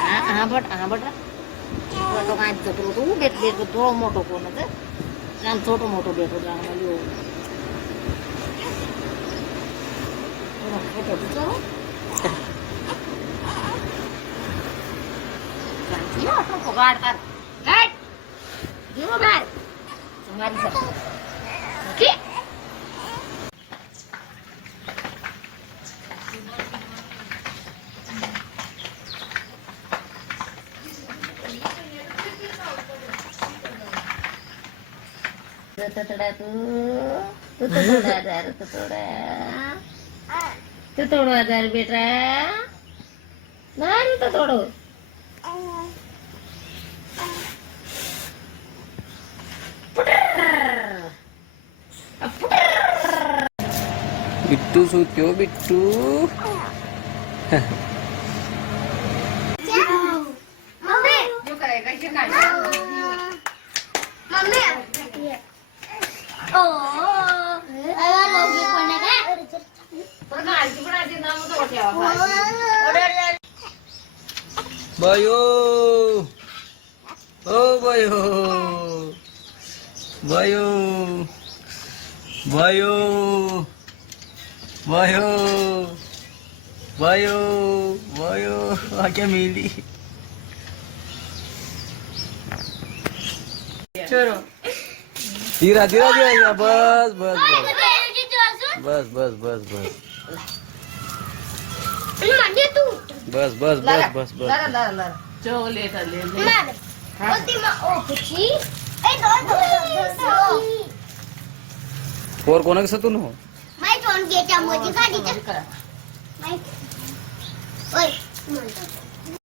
હા બટ તો કાંઈ ચકરું તો બેઠ થોડો મોટો કોણ હતો આમ છોટો મોટો બેઠો જાણવા લ્યો ફોટો દીધો આટલો પગાડ કર ગાડ જીવો બાર તમારી સાથે ઓકે तू तोड़ो आधार बेटा मारू तो तोड़ो बिट्टू सूत्यो Bittu Bayo, oh Bayo, Bayo, Bayo, Bayo, Bayo, Bayo, आके मिली। चलो धीरा धीरा धीरा बस बस बस बस बस बस बस बस बस बस बस ला चॉकलेट ले फोर कोणा कसं तू नो माय फोन घ्यायच्या मोजी गाडीच्या माय ओय